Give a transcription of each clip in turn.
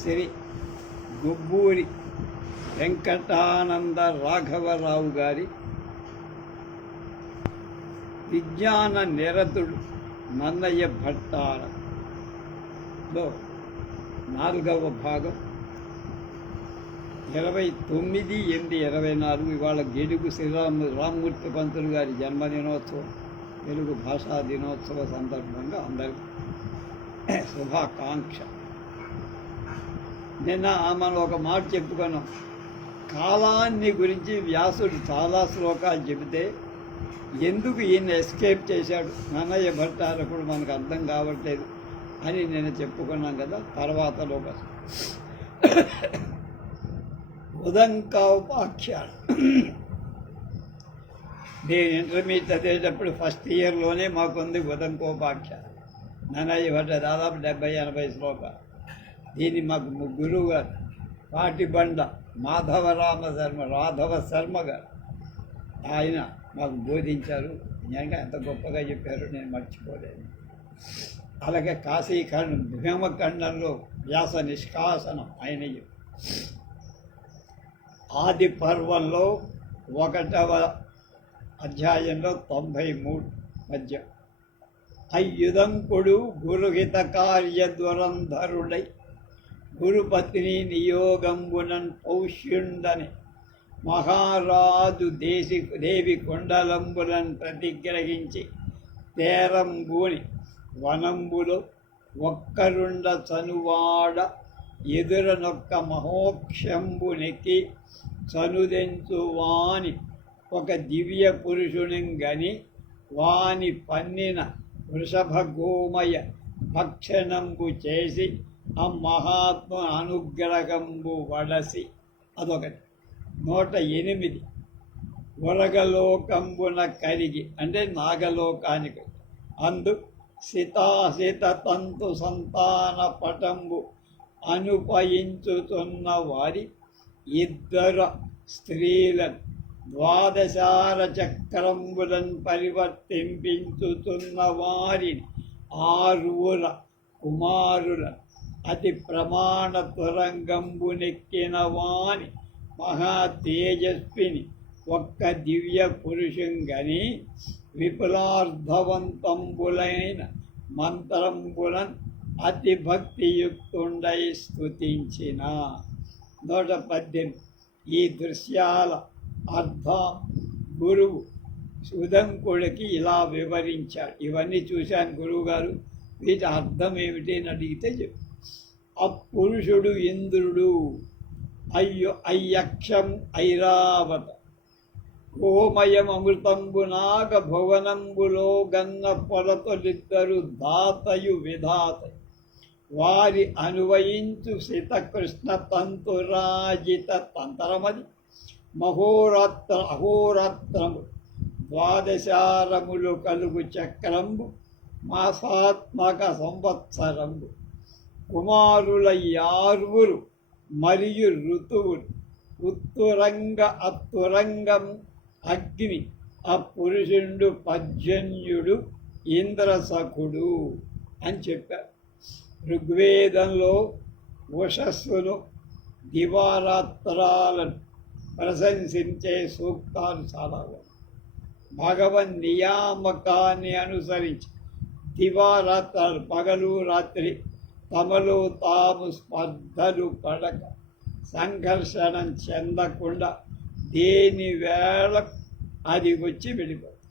శ్రీ గుబ్బూరి వెంకటానంద రాఘవరావు గారి విజ్ఞాన నిరతుడు నన్నయ్య భట్టారలో 4వ భాగం 29/8/24 ఇవాళ గెలుగు రామ్మూర్తి పంతులు గారి జన్మదినోత్సవం, తెలుగు భాషా దినోత్సవ సందర్భంగా అందరికీ శుభాకాంక్ష. నిన్న మనం ఒక మాట చెప్పుకున్నాం. కాలాన్ని గురించి వ్యాసుడు చాలా శ్లోకాలు చెబితే ఎందుకు ఈయన ఎస్కేప్ చేశాడు నన్నయ్య భట్టారకుడు మనకు అర్థం కావట్లేదు అని నేను చెప్పుకున్నాం కదా. తర్వాతలో ఉదంకోపాఖ్యానం. నేను ఇంటర్మీడియట్ చదివేటప్పుడు ఫస్ట్ ఇయర్లోనే మాకుంది ఉదంకోపాఖ్యానం. నన్నయ్య భట్ట దాదాపు 70-80 శ్లోకాలు. దీన్ని మాకు గురువు గారు పాటిబండ రాధవ శర్మ గారు ఆయన మాకు బోధించారు. నిజంగా ఎంత గొప్పగా చెప్పారు నేను మర్చిపోలేను. అలాగే కాశీఖండం భీమఖండంలో వ్యాస నిష్కాసనం ఆయన ఆది పర్వంలో 1వ అధ్యాయంలో 93 పద్యం. అయ్యుదంకుడు గురుహిత కార్యద్వరంధరుడై గురుపత్ని నియోగంబునన్ పౌష్యుండని మహారాజు దేవి కుండలంబులను ప్రతిగ్రహించి తేరంబూని వనంబులో ఒక్కరుండ చనువాడ ఎదురనొక్క మహోక్షంబునెక్కి చనుదెంచు వాని ఒక దివ్య పురుషుని గని వాని పన్నిన వృషభ గోమయ భక్షణంబు చేసి ఆ మహాత్మ అనుగ్రహంబు వడసి. అదొకటి. 108 ఉరగలోకంబున కరిగి అంటే నాగలోకానికి అందు సితాసిత తంతు సంతాన పటంబు అనుపయించుతున్న వారి 2 స్త్రీలను 12 చక్రంబులను పరివర్తింపించుతున్న వారిని 6 కుమారుల అతి ప్రమాణ తురంగంబునెక్కిన వాని మహా తేజస్విని ఒక్క దివ్య పురుషుంగని విపులార్థవంతంబులైన మంత్రంబులన్ అతి భక్తియుక్తుండై స్తుతించిన. 118 ఈ దృశ్యాల అర్థం గురువు సుదంకుడికి ఇలా వివరించాడు. ఇవన్నీ చూశాను గురువుగారు, వీటి అర్థం ఏమిటి అని అడిగితే చెప్పు. అపురుషుడు ఇంద్రుడు, అయ్యక్షం ఐరావత కోమయం అమృతంబు నాగ భువనంబులో గన్న పొలతొలిద్దరు దాతయు విధాత వారి అన్వయించు శితకృష్ణ తంతురాజిత తంతరమది అహోరాత్రము 12 కలుగు చక్రంబు మాసాత్మక సంవత్సరంబు కుమారుల 6 మరియు ఋతువులు ఉత్తురంగ అత్తురంగం అగ్ని అపురుషుండు పర్జన్యుడు ఇంద్రసఖుడు అని చెప్పారు. ఋగ్వేదంలో ఉషస్సును దివారాత్రాలను ప్రశంసించే సూక్తాలు చాలా భగవన్ నియామకాన్ని అనుసరించి దివారాత్రాలు పగలు రాత్రి తమలో తాము స్పర్ధలు పడక సంఘర్షణం చెందకుండా దేని వేళ అది వచ్చి వెళ్ళిపోతుంది.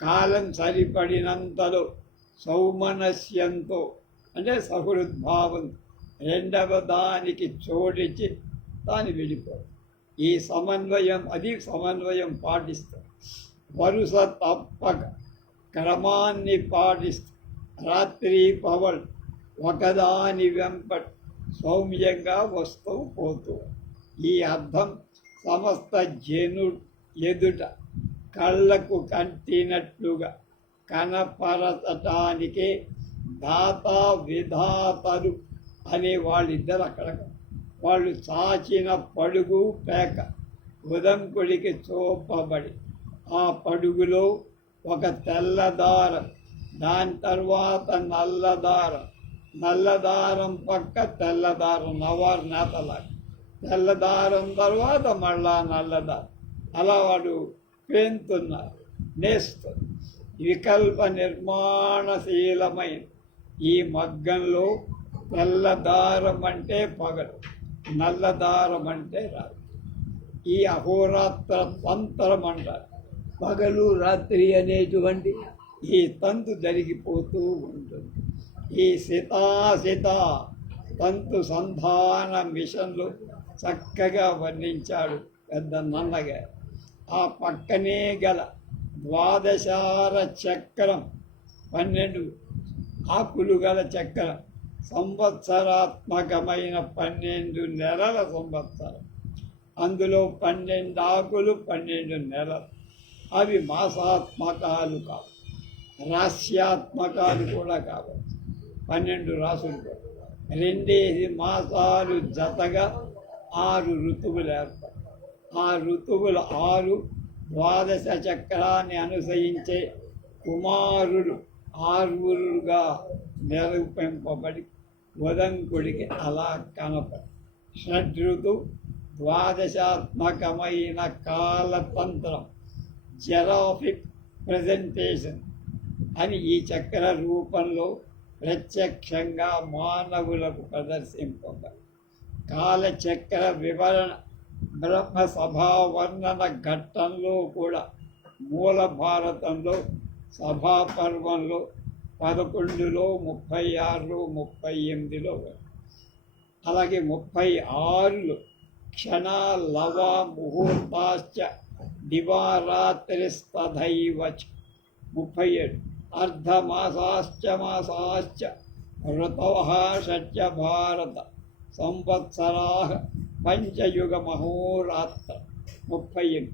కాలం సరిపడినంతలో సౌమనస్యంతో అంటే సహృద్భావం 2వ దానికి చోటించి దాన్ని వెళ్ళిపోతుంది. ఈ సమన్వయం పాటిస్తారు. వరుస తప్పక క్రమాన్ని పాటిస్తూ రాత్రి పవల్ ఒకదాని వెంపటి సౌమ్యంగా వస్తూ పోతూ. ఈ అర్థం సమస్త ఎదుట కళ్ళకు కంటినట్లుగా కనపరచటానికే దాత విధాతలు అనే వాళ్ళిద్దరు అక్కడ. వాళ్ళు చాచిన పడుగు పేక ఉదంకుడికి చూపబడి ఆ పడుగులో ఒక తెల్లదార, దాని తర్వాత నల్లదార, నల్లదారం పక్క తెల్లదారం నవారు నేతలాగా, తెల్లదారం తర్వాత మళ్ళా నల్లదారం, అలా వాడు పేంతున్నారు, నేస్తున్నారు. వికల్ప నిర్మాణశీలమైన ఈ మగ్గంలో తెల్లదారం అంటే పగలు, నల్లదారం అంటే రాత్రి. ఈ అహోరాత్ర తంత్రం అంటారు. పగలు రాత్రి అనేటువంటి ఈ తంతు జరిగిపోతూ ఉంటుంది. ఈ సితా తంతు సంధాన మిషన్లు చక్కగా వర్ణించాడు పెద్ద నన్నగారు. ఆ పక్కనే గల ద్వాదశార చక్రం, 12 ఆకులు గల చక్రం, సంవత్సరాత్మకమైన 12 నెలల సంవత్సరం. అందులో 12 ఆకులు, 12 నెలలు. అవి మాసాత్మకాలు కావు, రాశ్యాత్మకాలు కూడా కావచ్చు. 12 రాసులు కూడా. 2 మాసాలు జతగా 6 ఋతువులు ఏర్పడతాయి. ఆ ఋతువులు 6 ద్వాదశ చక్రాన్ని అనుసరించే కుమారులు 6గా నిరూపింపబడి ఉదంకుడికి అలా కనపడి షడ్ఋతు ద్వాదశాత్మకమైన కాలతంత్రం, జెరాఫిక్ ప్రజెంటేషన్ అని ఈ చక్ర రూపంలో ప్రత్యక్షంగా మానవులకు ప్రదర్శింపబడి కాలచక్ర వివరణ బ్రహ్మ సభావర్ణన ఘట్టంలో కూడా మూల భారతంలో సభాపర్వంలో 11లో 36, 38లో, అలాగే 36లో క్షణాలవ ముహూర్తాశ్చ దివారాత్రిస్తథైవచ, 37 అర్ధమాసాశ్చ మాసాశ్చ ఋతవః షట్చ భారత సంవత్సరాః పంచయుగ మహోరాత్ర, 38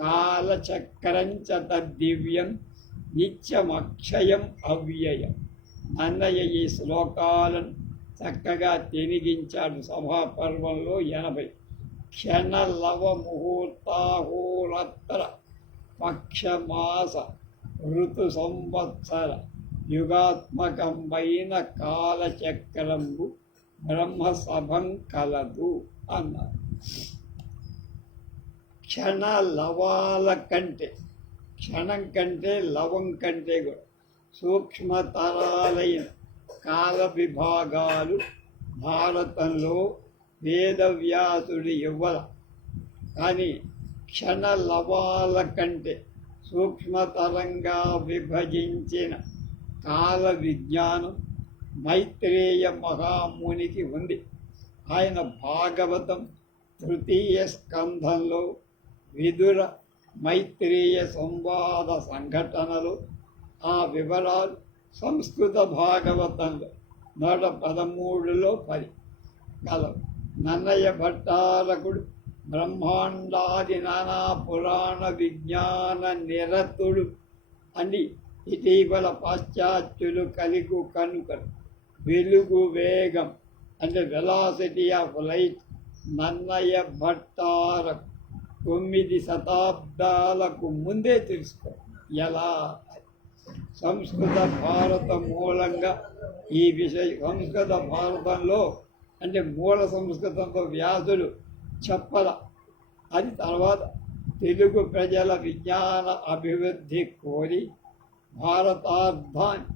కాలచక్రంచ తద్దివ్యం నిత్యమక్షయం అవ్యయం. అన్నయ్య ఈ శ్లోకాలను చక్కగా తెనిగించాడు సభాపర్వంలో 80. క్షణలవ ముహూర్తాహోరాత్ర పక్షమాస ఋతు సంవత్సర యుగాత్మకమైన కాలచక్రంబు బ్రహ్మసభం కలదు అన్నారు. క్షణ లవాల కంటే, క్షణం కంటే లవం కంటే కూడా సూక్ష్మతరాలైన కాల విభాగాలు భారతంలో వేదవ్యాసుడు ఇవ్వల. కానీ క్షణ లవాల కంటే సూక్ష్మతరంగా విభజించిన కాల విజ్ఞానం మైత్రేయ మహామునికి ఉంది. ఆయన భాగవతం 3వ స్కంధంలో విదుర మైత్రేయ సంవాద సంఘటనలు, ఆ వివరాలు సంస్కృత భాగవతంలో 113లో 10 కలవు. నన్నయ్య భట్టారకుడు బ్రహ్మాండాది నానా పురాణ విజ్ఞాన నిరతుడు అని ఇటీవల పాశ్చాత్యులు కలిగు కనుకలు వెలుగు వేగం అంటే వెలాసిటీ ఆఫ్ లైట్ నన్నయ్య భట్టారకు 9 శతాబ్దాలకు ముందే తెలుసుకో. ఎలా సంస్కృత భారత మూలంగా ఈ విషయం సంస్కృత భారతంలో అంటే మూల సంస్కృతంతో వ్యాసుడు చెప్పల. అది తర్వాత తెలుగు ప్రజల విజ్ఞాన అభివృద్ధి కోరి భారతార్థాన్ని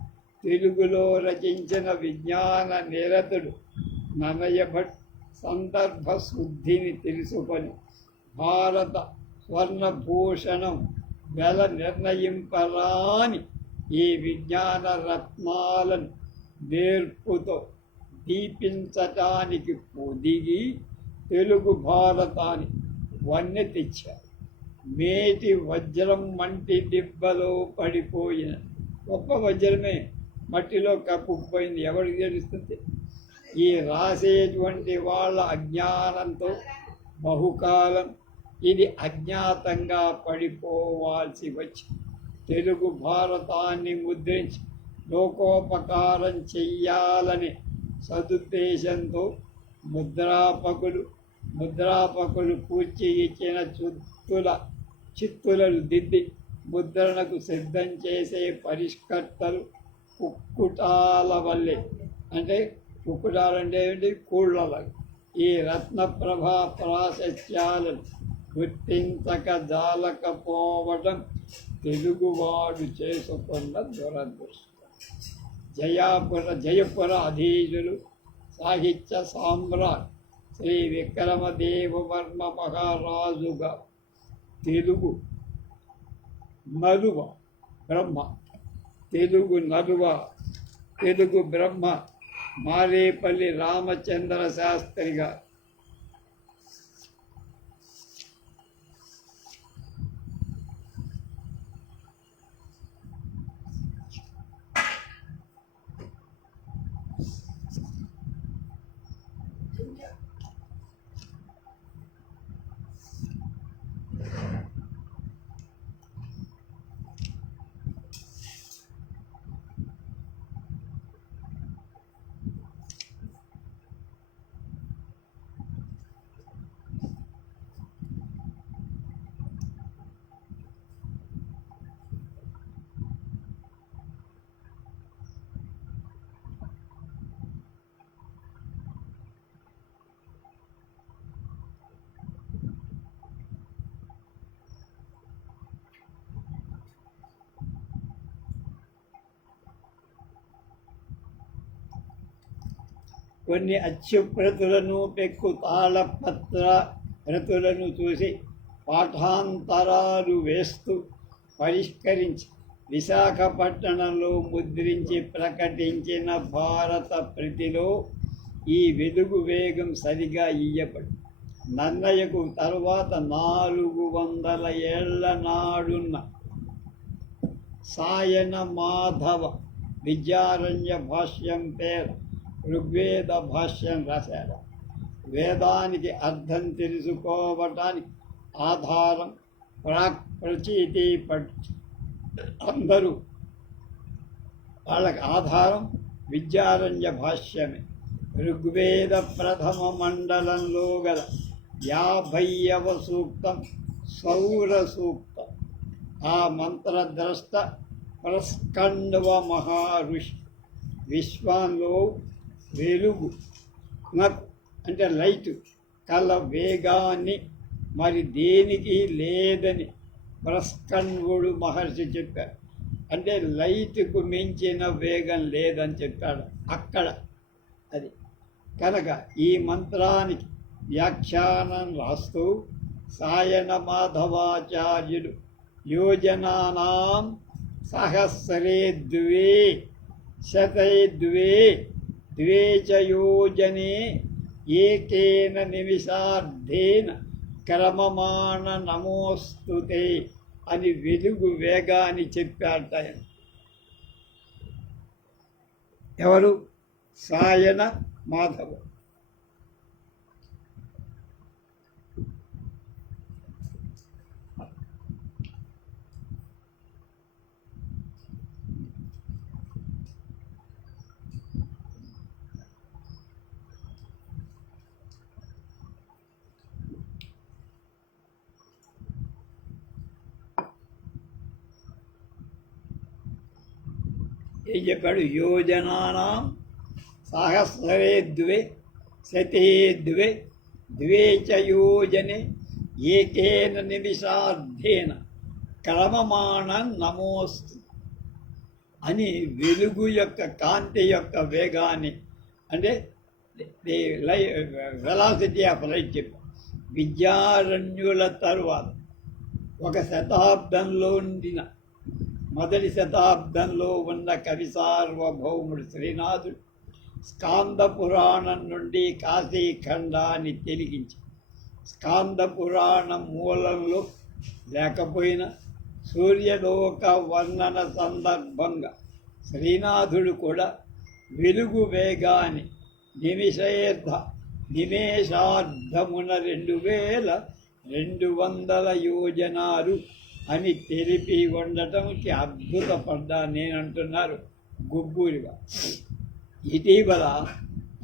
తెలుగులో రచించిన విజ్ఞాన నిరతుడు నన్నయ్య భట్ సందర్భ శుద్ధిని తెలుసుకొని భారత స్వర్ణభూషణం వెల నిర్ణయింపరాని ఈ విజ్ఞాన రత్నాలను నేర్పుతో దీపించటానికి పొదిగి తెలుగు భారతాన్ని వన్నె తెచ్చారు. మేటి వజ్రం వంటి దిబ్బలో పడిపోయిన గొప్ప వజ్రమే మట్టిలో కప్పుకుపోయింది, ఎవరికి తెలుస్తుంది? ఈ రాసేటువంటి వాళ్ళ అజ్ఞానంతో బహుకాలం ఇది అజ్ఞాతంగా పడిపోవాల్సి వచ్చి తెలుగు భారతాన్ని ముద్రించి లోకోపకారం చెయ్యాలని సదుద్దేశంతో ముద్రాపకులు పూర్చి ఇచ్చిన చిత్తులను దిద్ది ముద్రణకు సిద్ధం చేసే పరిష్కర్తలు కుక్కుటాల వల్లే అంటే కుక్కుటాలంటే ఏంటి? కూళ్ళలాగా. ఈ రత్నప్రభా ప్రాశస్యాలను గుర్తించక జాలకపోవడం తెలుగువాడు చేసుకున్న దురదృష్టం. జయపుర అధీశులు సాహిత్య సామ్రాట్ శ్రీ విక్రమదేవవర్మ మహారాజుగా తెలుగు నలువ బ్రహ్మ తెలుగు బ్రహ్మ మారేపల్లి రామచంద్ర శాస్త్రిగా కొన్ని అచ్చుప్రతులను పెక్కు తాళపత్ర ప్రతులను చూసి పాఠాంతరాలు వేస్తూ పరిష్కరించి విశాఖపట్టణంలో ముద్రించి ప్రకటించిన భారత ప్రతిలో ఈ వెలుగు వేగం సరిగా ఇయ్యబడి నన్నయ్యకు తరువాత 400 ఏళ్ల నాడున్న సాయన మాధవ విద్యారణ్య భాష్యం పేరు ఋగ్వేద భాష్యం రాశాడు. వేదానికి అర్థం తెలుసుకోవటానికి ఆధారం ప్రచీతి అందరూ వాళ్ళకి ఆధారం విద్యారణ్య భాష్యమే. ఋగ్వేద ప్రథమ మండలంలో గల 50వ సూక్తం సౌర సూక్తం. ఆ మంత్రద్రష్ట ప్రస్కండవ మహర్షి విశ్వంలో వెలుగు అంటే లైట్ కల వేగాన్ని మరి దేనికి లేదని ప్రస్కండుడు మహర్షి చెప్పారు. అంటే లైట్కు మించిన వేగం లేదని చెప్పాడు అక్కడ. అది కనుక ఈ మంత్రానికి వ్యాఖ్యానం రాస్తూ సాయన మాధవాచార్యుడు యోజనానాం సహస్రే ద్వే శతై ద్వే చ యోజనే ఏకేన నిమిషార్ధేన క్రమమాణ నమోస్తుతే అని వెలుగు వేగాన్ని చెప్పాట. ఎవరు? సాయన మాధవ. ఏం చెప్పాడు? యోజనానాం సహస్రే ద్వే శతే ద్వే చ యోజనే ఏకేన నిమిషార్ధేన క్రమమాణం నమోస్తు అని వెలుగు యొక్క కాంతి యొక్క వేగాన్ని అంటే వెలాసిటీ ఆఫ్ లైట్ చెప్పారు. విద్యారణ్యుల తరువాత ఒక శతాబ్దంలో ఉండిన మొదటి శతాబ్దంలో ఉన్న కవి సార్వభౌముడు శ్రీనాథుడు స్కాంద పురాణం నుండి కాశీఖండాన్ని తెలిగించి స్కాంద పురాణం మూలంలో లేకపోయినా సూర్యలోక వర్ణన సందర్భంగా శ్రీనాథుడు కూడా వెలుగు వేగాన్ని నిమేషార్ధమున 2200 యోజనాలు అని తెలిపి ఉండటంకి అద్భుతపడ్డా నేనంటున్నారు గుబ్బూరిగా. ఇటీవల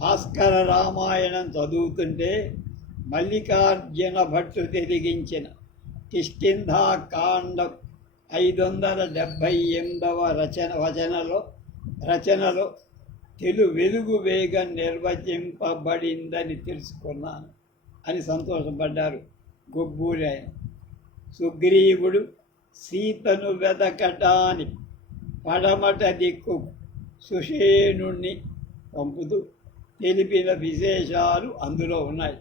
భాస్కర రామాయణం చదువుతుంటే మల్లికార్జున భట్టు తెలిగించిన కిష్కింధాకాండం 578వ రచనలో వెలుగు వేగం నిర్వచింపబడిందని తెలుసుకున్నాను అని సంతోషపడ్డారు గొబ్బూరి ఆయన. సుగ్రీవుడు సీతను వెదకటానికి పడమట దిక్కు సుషేణుణ్ణి పంపుతూ తెలిపిన విశేషాలు అందులో ఉన్నాయి.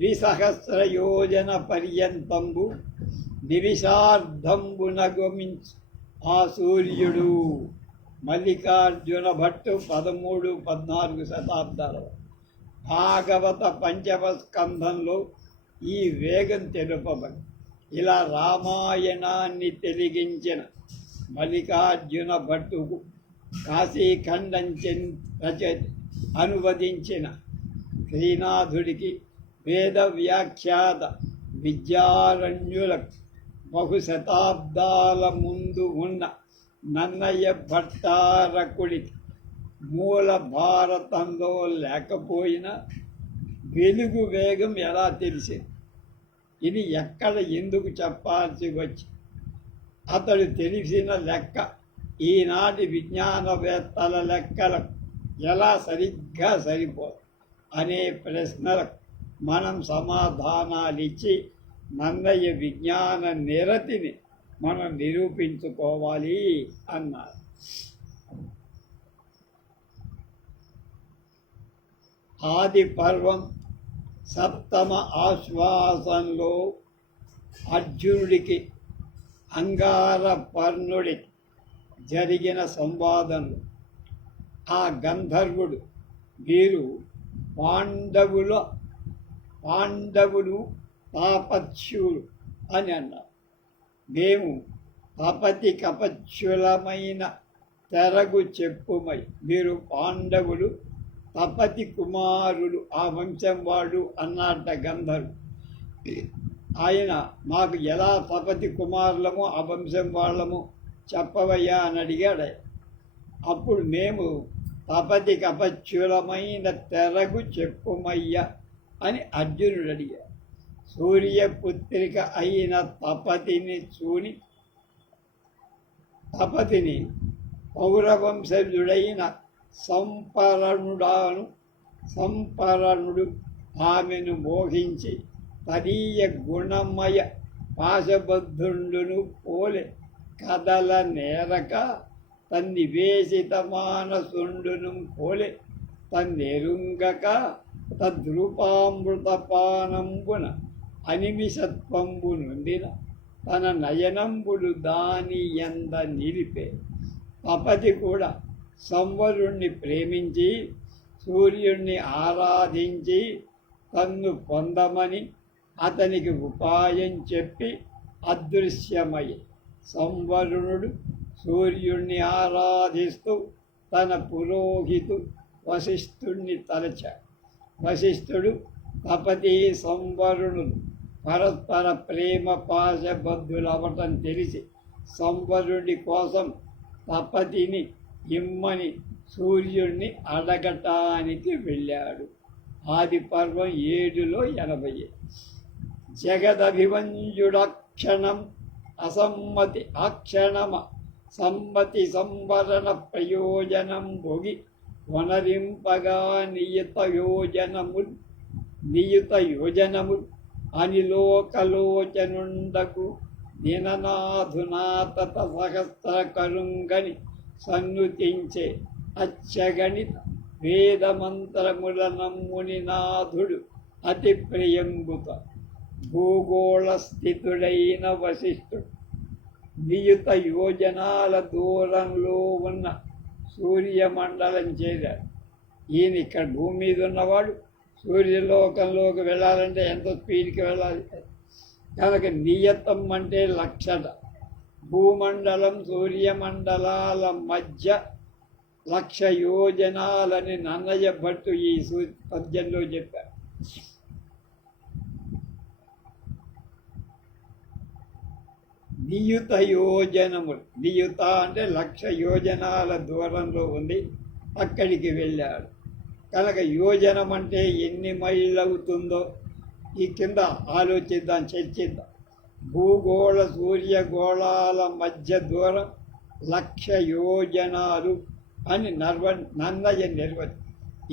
2,000 యోజన పర్యంతంబు నిమిషార్ధంబున గమించు ఆ సూర్యుడు. మల్లికార్జున భట్టు 13-14 శతాబ్దాలు. భాగవత పంచమ స్కంధంలో ఈ వేగం తెలుపబడి ఇలా రామాయణాన్ని తెలిగించిన మల్లికార్జున భట్టుకు కాశీఖండం అనువదించిన శ్రీనాథుడికి వేద వ్యాఖ్యాత విద్యారణ్యులకు బహుశతాబ్దాల ముందు ఉన్న నన్నయ్య భట్టారకుడికి మూల భారతంలో లేకపోయినా వెలుగు వేగం ఎలా తెలిసింది, ఇది ఎక్కడ ఎందుకు చెప్పాల్సి వచ్చి అతడు తెలిసిన లెక్క ఈనాటి విజ్ఞానవేత్తల లెక్కలకు ఎలా సరిగ్గా సరిపోదు అనే ప్రశ్నలకు మనం సమాధానాలిచ్చి నన్నయ్య విజ్ఞాన నిరతిని మనం నిరూపించుకోవాలి అన్నారు. ఆది పర్వం సప్తమ ఆశ్వాసంలో అర్జునుడికి అంగారపర్ణుడికి జరిగిన సంవాదంలో ఆ గంధర్వుడు వీరు పాండవులు తాపత్యులు అని అన్నారు. మేము తపతి కపత్యులమైన తెరగు చెప్పుమై, వీరు పాండవులు తపతి కుమారులు, ఆ వంశం వాడు అన్నట్ట గంధర్వుడు. ఆయన మాకు ఎలా తపతి కుమారులము ఆ వంశం వాళ్ళము చెప్పవయ్యా అని అడిగాడు. అప్పుడు మేము తపతి కపత్యులమైన తెరగు చెప్పుమయ్యా అని అర్జునుడు అడిగాడు. సూర్యపుత్రిక అయిన తపతిని పౌరవంశజుడైన సంపరణుడు ఆమెను మోహించి తదీయ గుణమయ పాశబద్ధుండును పోలే కదల నేరక తన్నివేశిత మానసుండును పోలే తన్నెరుంగక తద్రూపామృతపానంబున అనిమిషత్వంబు నుండిన తన నయనంబులు దాని ఎంద నిలిపే. తపతి కూడా సంవరుణ్ణి ప్రేమించి సూర్యుణ్ణి ఆరాధించి తన్ను పొందమని అతనికి ఉపాయం చెప్పి అదృశ్యమయ్యి సంవరుణుడు సూర్యుణ్ణి ఆరాధిస్తూ తన పురోహితు వశిష్ఠుణ్ణి తలచాడు. వశిష్ఠుడు తపతి సంవరుణులు పరస్పర ప్రేమ పాశబద్ధులవటం తెలిసి సంవరుడి కోసం తపతిని ఇమ్మని సూర్యుణ్ణి అడగటానికి వెళ్ళాడు. ఆది పర్వం 7:80. జగదభివంజుడక్షణం అసమ్మతి అక్షణమ సమ్మతి సంవరణ ప్రయోజనం భోగి వనరింపగా నియుత యోజనము అనిలోకలోచనుండకు నిననాధునాత సహస్ర కరుంగని సన్నుతించే అచ్చగణిత వేదమంత్రముల నమ్ముని నాథుడు అతి ప్రియంబుత భూగోళ స్థితుడైన వశిష్ఠుడు నియుత యోజనాల దూరంలో ఉన్న సూర్యమండలం చేరాడు. ఈయన ఇక్కడ భూమి మీద ఉన్నవాడు సూర్యలోకంలోకి వెళ్ళాలంటే ఎంత స్పీడ్కి వెళ్ళాలి కనుక నియతం అంటే లక్షట. భూమండలం సూర్యమండలాల మధ్య 1,00,000 యోజనాలని నన్నయ్య భట్టు ఈ పద్యంలో చెప్పారు. నియుత యోజనములు, నియుత అంటే 1,00,000 యోజనాల దూరంలో ఉంది, అక్కడికి వెళ్ళాడు. కనుక యోజనం అంటే ఎన్ని మైళ్ళు అవుతుందో ఈ కింద ఆలోచిద్దాం, చర్చిద్దాం. భూగోళ సూర్యగోళాల మధ్య దూరం 1,00,000 యోజనాలు అని నన్నయ్య నిర్వచనం.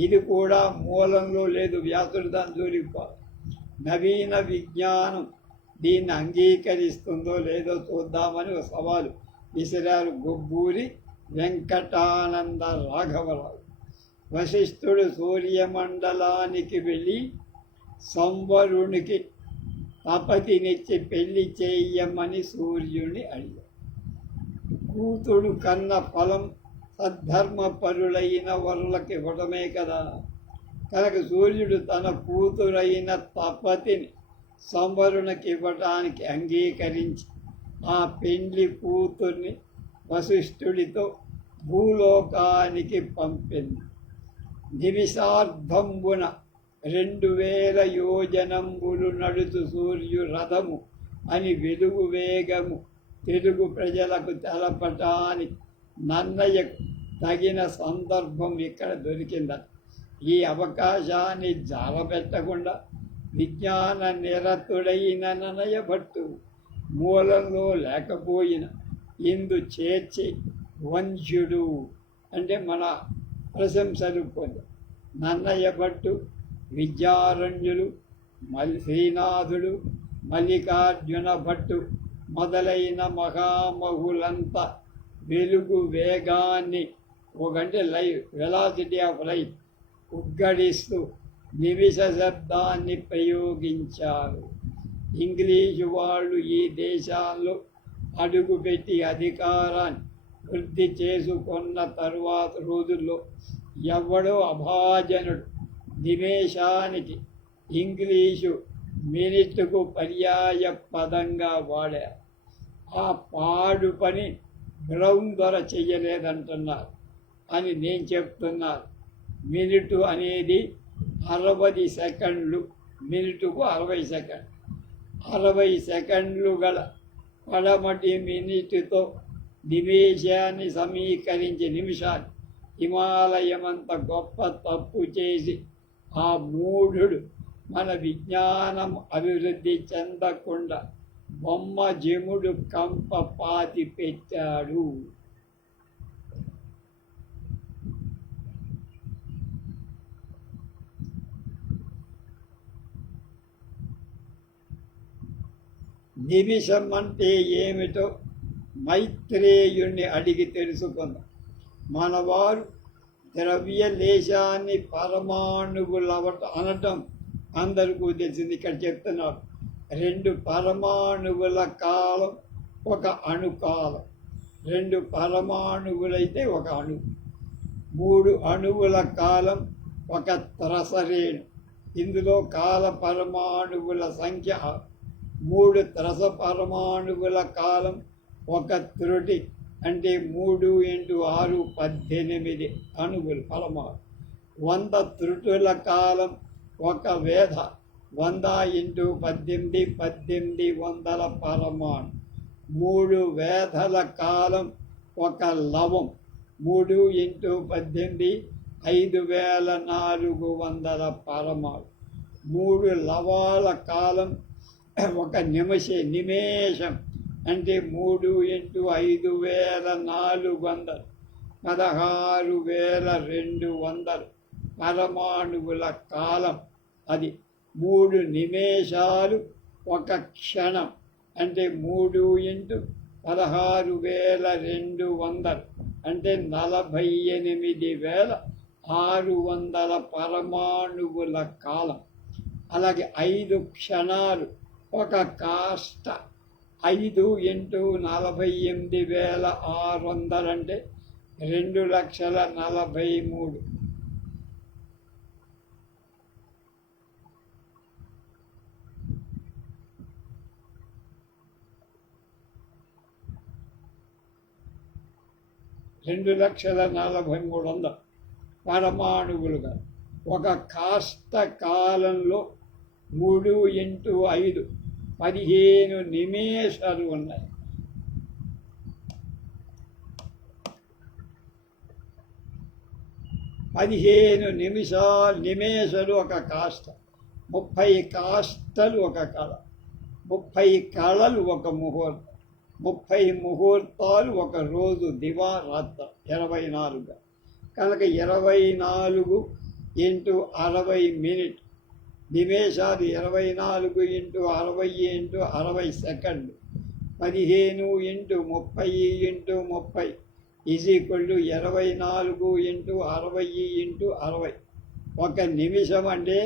ఇది కూడా మూలంలో లేదు, వ్యాసుడు దాని జోలికి. నవీన విజ్ఞానం దీన్ని అంగీకరిస్తుందో లేదో చూద్దామని ఒక సవాలు విసిరారు గొబ్బూరి వెంకటానంద రాఘవరావు. వశిష్ఠుడు సూర్యమండలానికి వెళ్ళి సంవరునికి తపతినిచ్చి పెళ్లి చేయమని సూర్యుని అడిగాడు. కూతుడు కన్న ఫలం సద్ధర్మపరులైన వరులకి ఇవ్వడమే కదా. కనుక సూర్యుడు తన కూతురైన తపతిని సంవరునికి ఇవ్వడానికి అంగీకరించి ఆ పెండ్లి కూతుర్ని వశిష్ఠుడితో భూలోకానికి పంపింది. నిమిషార్ధంబున 2000 యోజనంబులు నడుచు సూర్యు రథము అని వెలుగు వేగము తెలుగు ప్రజలకు తెలపటానికి నన్నయ్యకు తగిన సందర్భం ఇక్కడ దొరికిందట. ఈ అవకాశాన్ని జారబెట్టకుండా విజ్ఞాన నిరతుడైన నన్నయ్య భట్టు మూలంలో లేకపోయిన ఇందు చేర్చి వంశ్యుడు అంటే మన ప్రశంసలు పొంది నన్నయ్య భట్టు, విద్యారణ్యులు, శ్రీనాథుడు, మల్లికార్జున భట్టు మొదలైన మహామహులంతా వెలుగు వేగాన్ని ఒకంటే వెలాసిటీ ఆఫ్ లైట్ ఉగ్గడిస్తూ నిమిష శబ్దాన్ని ప్రయోగించారు. ఇంగ్లీషు వాళ్ళు ఈ దేశాల్లో అడుగుపెట్టి అధికారాన్ని వృద్ధి చేసుకున్న తరువాత రోజుల్లో ఎవడో అభాజనుడు నిమేషానికి ఇంగ్లీషు మినిట్కు పర్యాయ పదంగా వాడారు. ఆ పాడు పని గ్రౌండ్ ద్వారా చెయ్యలేదంటున్నారు అని నేను చెప్తున్నారు. మినిటు అనేది 60 సెకండ్లు, మినిటుకు 60 సెకండ్లు. 60 సెకండ్లు గల పడమటి మినిటుతో నిమేషాన్ని సమీకరించి నిమిషాన్ని హిమాలయమంత గొప్ప తప్పు చేసి ఆ మూఢుడు మన విజ్ఞానం అభివృద్ధి చెందకుండా బొమ్మ జముడు కంప పాతి పెట్టాడు. నిమిషం అంటే ఏమిటో మైత్రేయుణ్ణి అడిగి తెలుసుకుందాం. మనవారు ద్రవ్యలేశాన్ని పరమాణువులు అనటం అందరికీ తెలిసింది. ఇక్కడ చెప్తున్నారు 2 పరమాణువుల కాలం ఒక అణుకాలం. 2 పరమాణువులైతే ఒక అణువు. 3 అణువుల కాలం ఒక త్రసరేణు. ఇందులో కాల పరమాణువుల సంఖ్య 3 త్రస పరమాణువుల కాలం ఒక త్రుటి అంటే 3 × 6 18 అణువులు పరమాణు. 100 త్రుటుల కాలం ఒక వేధ 100 × 18 1800 పరమాణు. 3 వేధల కాలం ఒక లవం 3 × 18 5400 పరమాణు. 3 లవాల కాలం ఒక నిమేషం అంటే 3 × 5400 16200 పరమాణువుల కాలం. అది 3 నిమేషాలు ఒక క్షణం అంటే 3 × 16200 అంటే 48600 పరమాణువుల కాలం. అలాగే 5 క్షణాలు ఒక కాష్ట 5 × 48600 అంటే 2,43,000. పరమాణువులుగా ఒక కాష్ట కాలంలో 3 × 5 15 నిమేషాలు ఉన్నాయి. నిమేషాలు ఒక కాష్ట. 30 కాష్టలు ఒక కళ. 30 కళలు ఒక ముహూర్తం. 30 ముహూర్తాలు ఒక రోజు దివారాత్ర 24. కనుక 24 ఇంటూ 60 మినిట్, నిమేషాలు 24 ఇంటూ 60 ఇంటూ 60 సెకండ్లు, 15 ఇంటూ 30 ఇంటూ 30 24 ఇంటూ 60 ఇంటూ 60. ఒక నిమిషం అంటే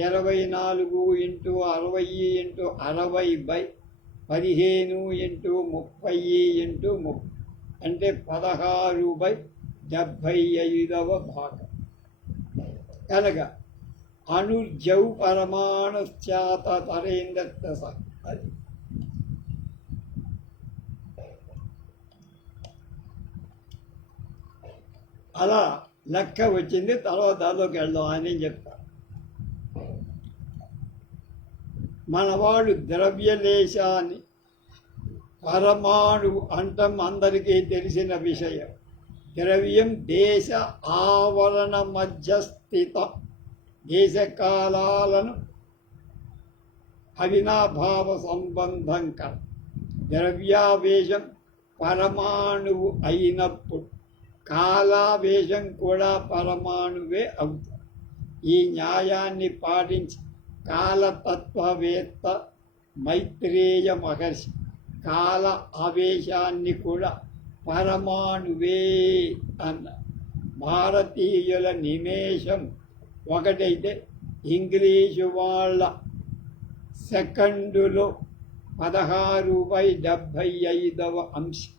24 into 60 into 60 by 15 into 30 into 30 అంటే 16/75వ భాగం. కనుక అణుర్జౌ పరమాణు ఖ్యాత తరేంద్ర అది అలా లెక్క వచ్చింది. తర్వాత దానిలోకి వెళ్దాం అని చెప్తారు. మనవాడు ద్రవ్యలేశాన్ని పరమాణు అంటం అందరికీ తెలిసిన విషయం. ద్రవ్యం దేశ ఆవరణ మధ్య స్థిత, దేశకాలాలను అవినాభావ సంబంధం కల ద్రవ్యావేశం పరమాణువు అయినప్పుడు కాలావేశం కూడా పరమాణువే అవుతుంది. ఈ న్యాయాన్ని పాటించి కాలతత్వవేత్త మైత్రేయ మహర్షి కాల ఆవేశాన్ని కూడా పరమాణువే అన్న. భారతీయుల నిమేషం ఒకటైతే ఇంగ్లీషు వాళ్ళ సెకండులో 16/75వ అంశం.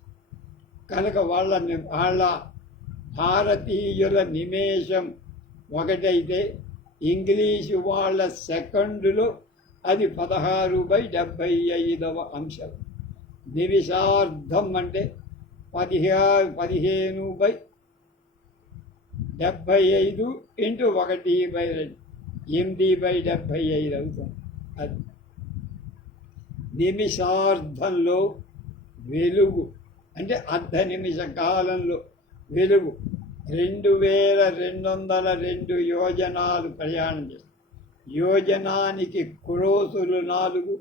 కనుక వాళ్ళ భారతీయుల నిమేషం ఒకటైతే ఇంగ్లీషు వాళ్ళ సెకండులో అది 16/75వ అంశం. నిమిషార్ధం అంటే 15/75 ఇంటూ 1/2 8/75 అవుతుంది. అది నిమిషార్ధంలో వెలుగు అంటే అర్ధ నిమిష కాలంలో వెలుగు 2202 యోజనాలు ప్రయాణం చేస్తుంది. యోజనానికి క్రోసులు 4,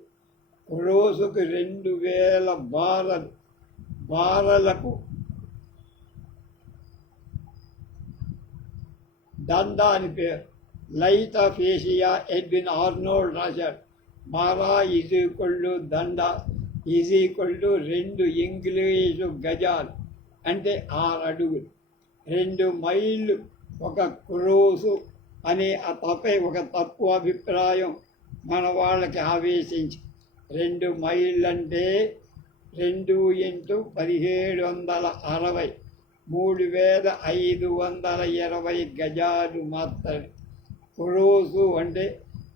క్రోసుకు 2000 బారలు, బారలకు దండ అని పేరు. Light of Asia Edwin Arnold రాశాడు. బారా దండ 2 ఇంగ్లీషు గజాలు అంటే 6 అడుగులు. 2 మైళ్ళు ఒక క్రోసు అనే ఒక తప్పు అభిప్రాయం మన వాళ్ళకి ఆవేశించి 2 మైళ్ళంటే 2 ఇంటూ 1760 3520 గజాలు మాత్రమే. క్రోసు అంటే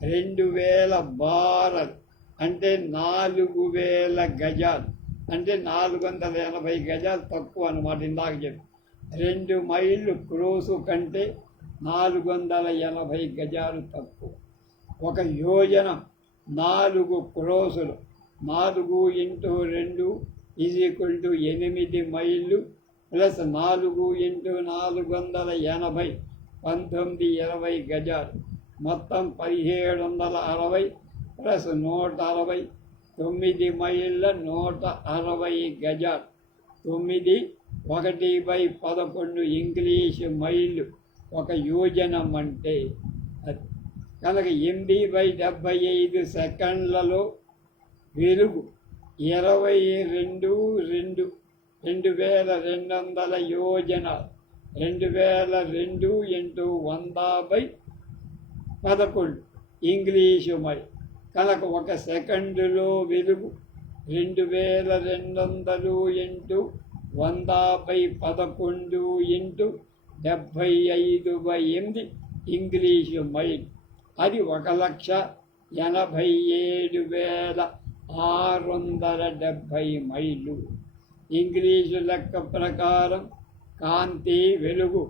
2000 బారలు అంటే 4000 గజాలు అంటే 480 గజాలు తక్కువ అన్నమాట. ఇందాక చెప్పి 2 మైళ్ళు క్రోసు కంటే 480 గజాలు తక్కువ. ఒక యోజనం 4 క్రోసులు, 4 ఇంటూ 2 8 మైళ్ళు ప్లస్ 4 ఇంటూ 480 1920 గజాలు, మొత్తం 1760 ప్లస్ 160 9 మైళ్ళ 160 గజాలు. 9 1/11 ఇంగ్లీషు మైళ్ళు ఒక యోజనం అంటే అది. కనుక 8/75 సెకండ్లలో వెలుగు 2200 యోజనాలు. 2002 ఇంటూ 100/11 ఇంగ్లీషు మైల్. కనుక ఒక సెకండులో వెలుగు 2200 ఇంటూ 100/11 ఇంటూ 75/8 ఇంగ్లీషు మైల్. అది 1,87,670 మైళ్ళు. ఇంగ్లీషు లెక్క ప్రకారం కాంతి వెలుగు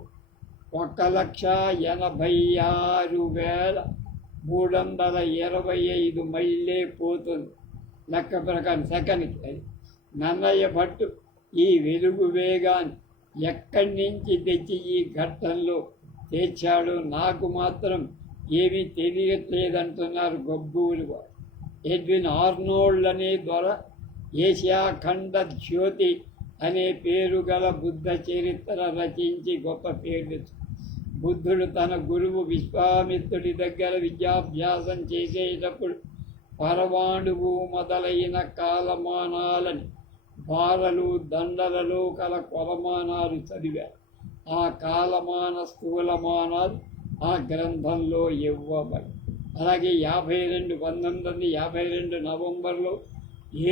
1,86,325 మైళ్ళే పోతుంది లెక్క ప్రకారం సెకండ్కి. అది నన్నయ్య భట్టు ఈ వెలుగు వేగాన్ని ఎక్కడి నుంచి తెచ్చి ఈ ఘట్టంలో తెచ్చాడో నాకు మాత్రం ఏమీ తెలియట్లేదంటున్నారు గొబ్బూలు. ఎడ్విన్ ఆర్నోల్డ్ అనే ద్వారా ఏషియా ఖండ జ్యోతి అనే పేరు గల బుద్ధ చరిత్ర రచించి గొప్ప పేరు తెచ్చు. బుద్ధుడు తన గురువు విశ్వామిత్రుడి దగ్గర విద్యాభ్యాసం చేసేటప్పుడు పరమాణువు మొదలైన కాలమానాలని బాలలు దండలలో కల కొలమానాలు చదివారు. ఆ కాలమాన స్థూలమానాలు ఆ గ్రంథంలో ఇవ్వబడి అలాగే 1952 నవంబర్లో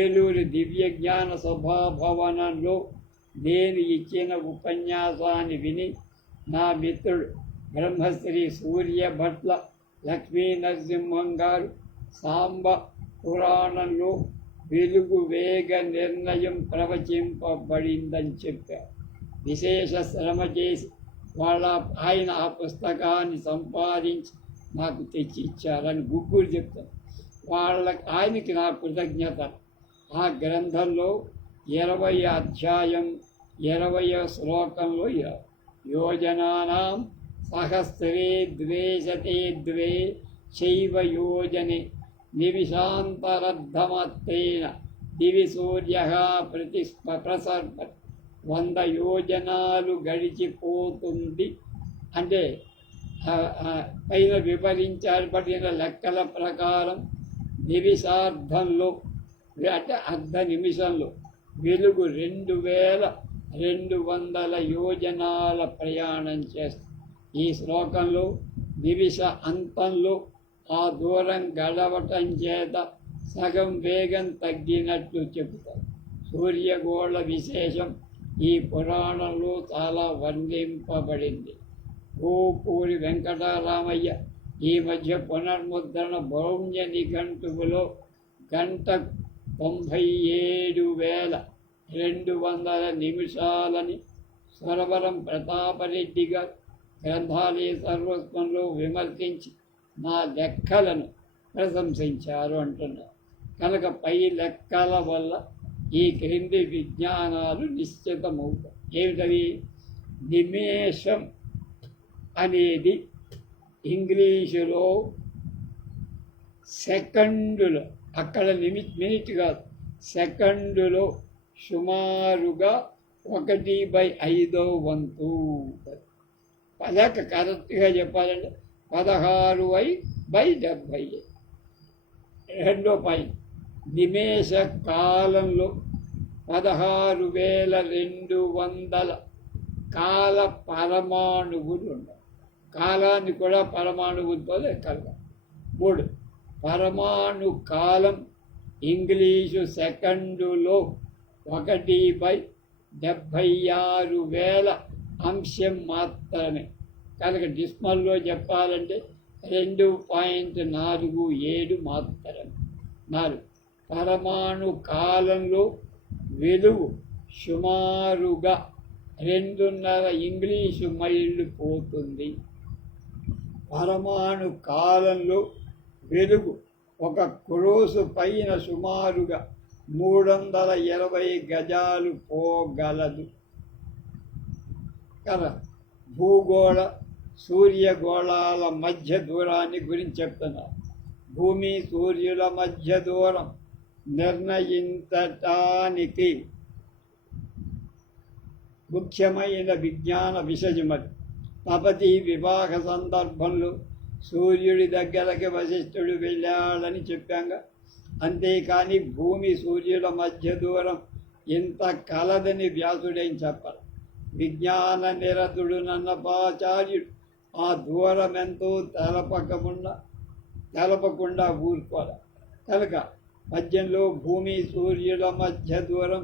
ఏలూరు దివ్య జ్ఞాన సభాభవనంలో నేను ఇచ్చిన ఉపన్యాసాన్ని విని నా మిత్రుడు బ్రహ్మశ్రీ సూర్యభట్ల లక్ష్మీ నరసింహం గారు సాంబ పురాణంలో వెలుగు వేగ నిర్ణయం ప్రవచింపబడిందని చెప్పారు. విశేష శ్రమ చేసి ఆయన ఆ పుస్తకాన్ని సంపాదించి నాకు తెచ్చి ఇచ్చారని గుగ్గురు చెప్తారు. ఆయనకి నా కృతజ్ఞత. ఆ గ్రంథంలో 20వ అధ్యాయం 20వ శ్లోకంలో యోజనానాం సహస్రే ద్వేషతే ద్వే చైవ యోజనే నిమిషాంతరద్ధమత్తేన దివి సూర్య ప్రసర్ప 100 యోజనాలు గడిచిపోతుంది. అంటే పైన వివరించబడిన లెక్కల ప్రకారం నిమిషార్ధంలో అంటే అర్ధ నిమిషంలో వెలుగు 2200 యోజనాల ప్రయాణం చేస్తుంది. ఈ శ్లోకంలో నిమిష అంతంలో ఆ దూరం గడవటం చేత సగం వేగం తగ్గినట్లు చెబుతారు. సూర్యగోళ విశేషం ఈ పురాణంలో చాలా వర్ణింపబడింది. పూరి వెంకటరామయ్య ఈ మధ్య పునర్ముద్రణ బౌర్ణ్య నిఘంటువులో గంట 97,200 నిమిషాలని సురవరం ప్రతాపరెడ్డి గారు గ్రంథాలయ సర్వస్వంలో విమర్శించి నా లెక్కలను ప్రశంసించారు అంటున్నారు. కనుక పై లెక్కల వల్ల ఈ క్రింది విజ్ఞానాలు నిశ్చితమవుతాయి. ఏమిటవి? నిమేషం అనేది ఇంగ్లీషులో సెకండులో, అక్కడ మినిట్ కాదు, సెకండులో సుమారుగా 1/5 వంతు. అదాక కరెక్ట్గా చెప్పాలంటే 16/70. రెండో పాయింట్, నిమేష కాలంలో 16,200 కాల పరమాణువులు ఉన్నాయి. కాలాన్ని కూడా పరమాణువులతో లెక్కలుగా. 3, పరమాణు కాలం ఇంగ్లీషు సెకండులో 1/76,000 అంశం మాత్రమే. కనుక డిస్మల్లో చెప్పాలంటే 2.47 మాత్రమే. 4, పరమాణు కాలంలో వెలుగు సుమారుగా 2.5 ఇంగ్లీషు మైళ్ళు పోతుంది. పరమాణు కాలంలో వెలుగు ఒక క్రోసు పైన సుమారుగా 320 గజాలు పోగలదు. కదా, భూగోళ సూర్యగోళాల మధ్య దూరాన్ని గురించి చెప్తున్నారు. భూమి సూర్యుల మధ్య దూరం నిర్ణయించటానికి ముఖ్యమైన విజ్ఞాన విషయమది. తపతి వివాహ సందర్భంలో సూర్యుడి దగ్గరకి వశిష్ఠుడు వెళ్ళాడని చెప్పాక, అంతేకాని భూమి సూర్యుల మధ్య దూరం ఇంత కలదని వ్యాసుడేం చెప్పాలి. విజ్ఞాన నిరతుడు నన్నపాచార్యుడు ఆ దూరం ఎంతో తెలపకుండా ఊరుకోవాలి. కనుక పద్యంలో భూమి సూర్యుల మధ్య దూరం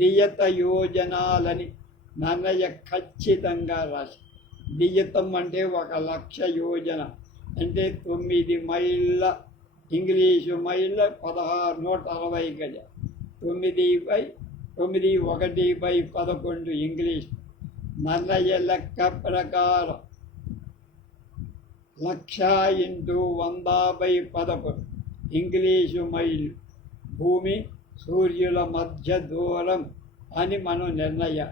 నియత యోజనాలని నన్నయ్య ఖచ్చితంగా రాసి. నియతం అంటే 1,00,000 యోజన అంటే 9 మైళ్ళ ఇంగ్లీషు మైళ్ళ 1,660 గజ. 9/1/11 ఇంగ్లీష్. నన్నయ్య లెక్క ప్రకారం 1,00,000 × 100/11 ఇంగ్లీషు మైళ్ళు భూమి సూర్యుల మధ్య దూరం అని మనం నిర్ణయం.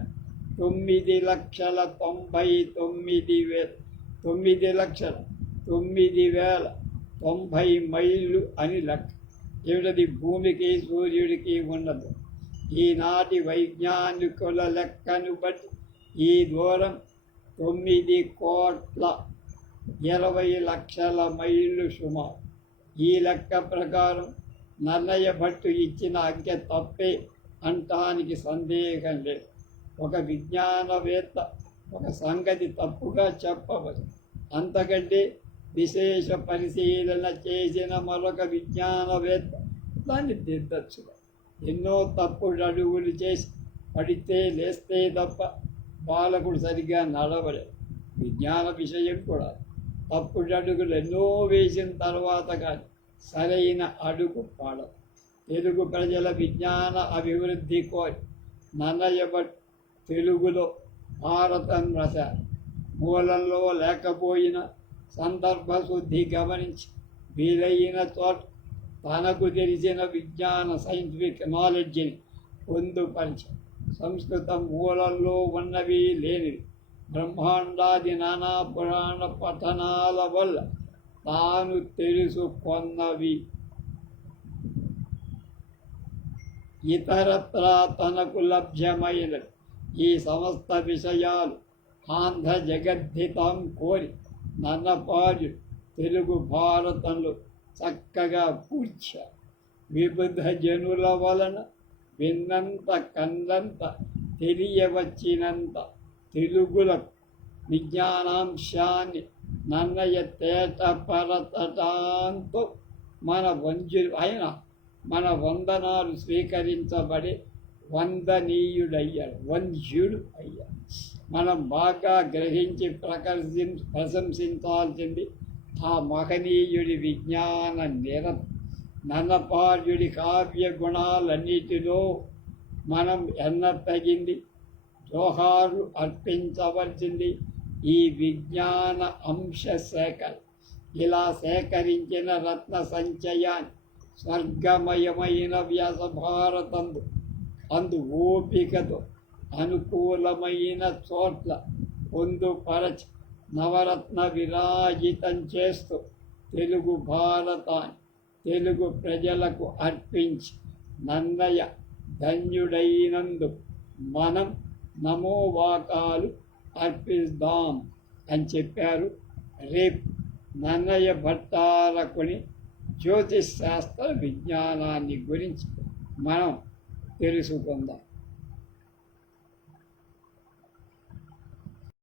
9,90,090 మైళ్ళు అని లెక్క. ఏమిటది? భూమికి సూర్యుడికి ఉన్నది. ఈనాటి వైజ్ఞానికుల లెక్కను బట్టి ఈ దూరం 9,20,00,000 మైళ్ళు సుమారు. ఈ లెక్క ప్రకారం నన్నయ్య భట్టు ఇచ్చిన అంకె తప్పే అంటానికి సందేహం లేదు. ఒక విజ్ఞానవేత్త ఒక సంగతి తప్పుగా చెప్పవచ్చు, అంతకంటే విశేష పరిశీలన చేసిన మరొక విజ్ఞానవేత్త దాన్ని దిద్దచ్చు. ఎన్నో తప్పుడు అడుగులు చేసి పడితే లేస్తే తప్ప బాలకుడు సరిగ్గా నడవలేదు. విజ్ఞాన విషయం కూడా తప్పుడు అడుగులు ఎన్నో వేసిన తర్వాత కానీ సరైన అడుగు పడదు. తెలుగు ప్రజల విజ్ఞాన అభివృద్ధి కోరి నన్నయ్య భట్ తెలుగులో భారతం రాశారు. మూలంలో లేకపోయిన సందర్భ శుద్ధి గమనించి వీలైన చోట తనకు తెలిసిన విజ్ఞాన సైంటిఫిక్ నాలెడ్జిని పొందుపరిచారు. సంస్కృతం మూలంలో ఉన్నవి లేనివి బ్రహ్మాండాది నానా పురాణ పఠనాల వల్ల తాను తెలుసుకొన్నవి ఇతరత్రా తనకు లభ్యమైనవి. ఈ సమస్త విషయాలు ఆంధ్ర జగద్ధితం కోరి నన్నపార్యుడు తెలుగు భారతంలో చక్కగా పూడ్చారు. వివిధ జనుల వలన విన్నంత కన్నంత తెలియవచ్చినంత తెలుగులకు విజ్ఞానాంశాన్ని నన్నయ్య తేట పరతటాంతో మన వందనాలు స్వీకరించబడి వందనీయుడు అయ్యాడు. మనం బాగా గ్రహించి ప్రశంసించాల్సింది ఆ మహనీయుడి విజ్ఞాన నన్నపార్యుడి కావ్య గుణాలన్నిటిలో మనం ఎన్నతగింది జోహారు అర్పించవలసింది ఈ విజ్ఞాన అంశ సేకరణ. ఇలా సేకరించిన రత్న సంచయాన్ని స్వర్గమయమైన వ్యాస భారతందు అందు ఓపికతో అనుకూలమైన చోట్ల పొందుపరచి నవరత్న విరాజితం చేస్తూ తెలుగు భారతాన్ని తెలుగు ప్రజలకు అర్పించి నన్నయ్య ధన్యుడైనందు మనం నమోవాకాలు అర్పిద్దాం అని చెప్పారు. రేపు నన్నయ్య భట్టారకుని జ్యోతిష్ శాస్త్ర విజ్ఞానాన్ని గురించి మనం తెలుసుకుందాం.